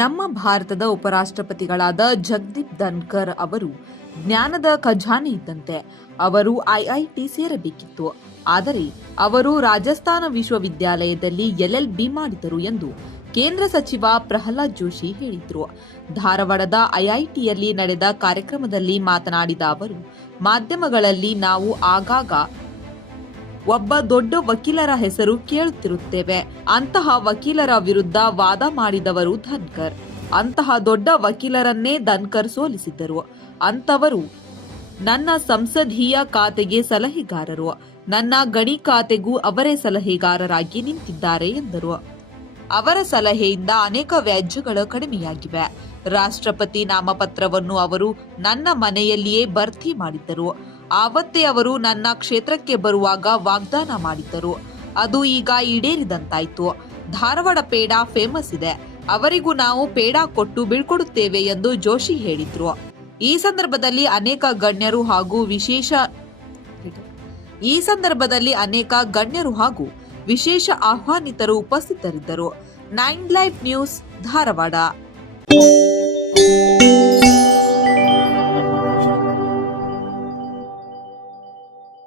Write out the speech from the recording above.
ನಮ್ಮ ಭಾರತದ ಉಪರಾಷ್ಟ್ರಪತಿಗಳಾದ ಜಗದೀಪ್ ಧನ್ಕರ್ ಅವರು ಜ್ಞಾನದ ಖಜಾನೆ ಇದ್ದಂತೆ ಅವರು ಐಐಟಿ ಸೇರಬೇಕಿತ್ತು. ಆದರೆ ಅವರು ರಾಜಸ್ಥಾನ ವಿಶ್ವವಿದ್ಯಾಲಯದಲ್ಲಿ ಎಲ್ಎಲ್ಬಿ ಮಾಡಿದರು ಎಂದು ಕೇಂದ್ರ ಸಚಿವ ಪ್ರಹ್ಲಾದ್ ಜೋಶಿ ಹೇಳಿದರು. ಧಾರವಾಡದ ಐಐಟಿಯಲ್ಲಿ ನಡೆದ ಕಾರ್ಯಕ್ರಮದಲ್ಲಿ ಮಾತನಾಡಿದ ಅವರು, ಮಾಧ್ಯಮಗಳಲ್ಲಿ ನಾವು ಆಗಾಗ ಒಬ್ಬ ದೊಡ್ಡ ವಕೀಲರ ಹೆಸರು ಕೇಳುತ್ತಿರುತ್ತೇವೆ ಅಂತಹ ವಕೀಲರ ವಿರುದ್ಧ ವಾದ ಮಾಡಿದವರು ಧನ್ಕರ್. ಅಂತಹ ದೊಡ್ಡ ವಕೀಲರನ್ನೇ ಧನ್ಕರ್ ಸೋಲಿಸಿದ್ದರು ಅಂತವರು ನನ್ನ ಸಂಸದೀಯ ಖಾತೆಗೆ ಸಲಹೆಗಾರರು. ನನ್ನ ಗಣಿ ಖಾತೆಗೂ ಅವರೇ ಸಲಹೆಗಾರರಾಗಿ ನಿಂತಿದ್ದಾರೆ ಎಂದರು. ಅವರ ಸಲಹೆಯಿಂದ ಅನೇಕ ವ್ಯಾಜ್ಯಗಳು ಕಡಿಮೆಯಾಗಿವೆ. ರಾಷ್ಟ್ರಪತಿ ನಾಮಪತ್ರವನ್ನು ಅವರು ನನ್ನ ಮನೆಯಲ್ಲಿಯೇ ಭರ್ತಿ ಮಾಡಿದ್ದರು. ಆವತ್ತೇ ಅವರು ನನ್ನ ಕ್ಷೇತ್ರಕ್ಕೆ ಬರುವಾಗ ವಾಗ್ದಾನ ಮಾಡಿದ್ದರು. ಅದು ಈಗ ಈಡೇರಿದಂತಾಯ್ತು. ಧಾರವಾಡ ಪೇಡ ಫೇಮಸ್ ಇದೆ. ಅವರಿಗೂ ನಾವು ಪೇಡ ಕೊಟ್ಟು ಬೀಳ್ಕೊಡುತ್ತೇವೆ ಎಂದು ಜೋಶಿ ಹೇಳಿದ್ರು. ಈ ಸಂದರ್ಭದಲ್ಲಿ ಅನೇಕ ಗಣ್ಯರು ಹಾಗೂ ವಿಶೇಷ ಈ ಸಂದರ್ಭದಲ್ಲಿ ಅನೇಕ ಗಣ್ಯರು ಹಾಗೂ ವಿಶೇಷ ಆಹ್ವಾನಿತರು ಉಪಸ್ಥಿತರಿದ್ದರು. Nine life news, Dharwad.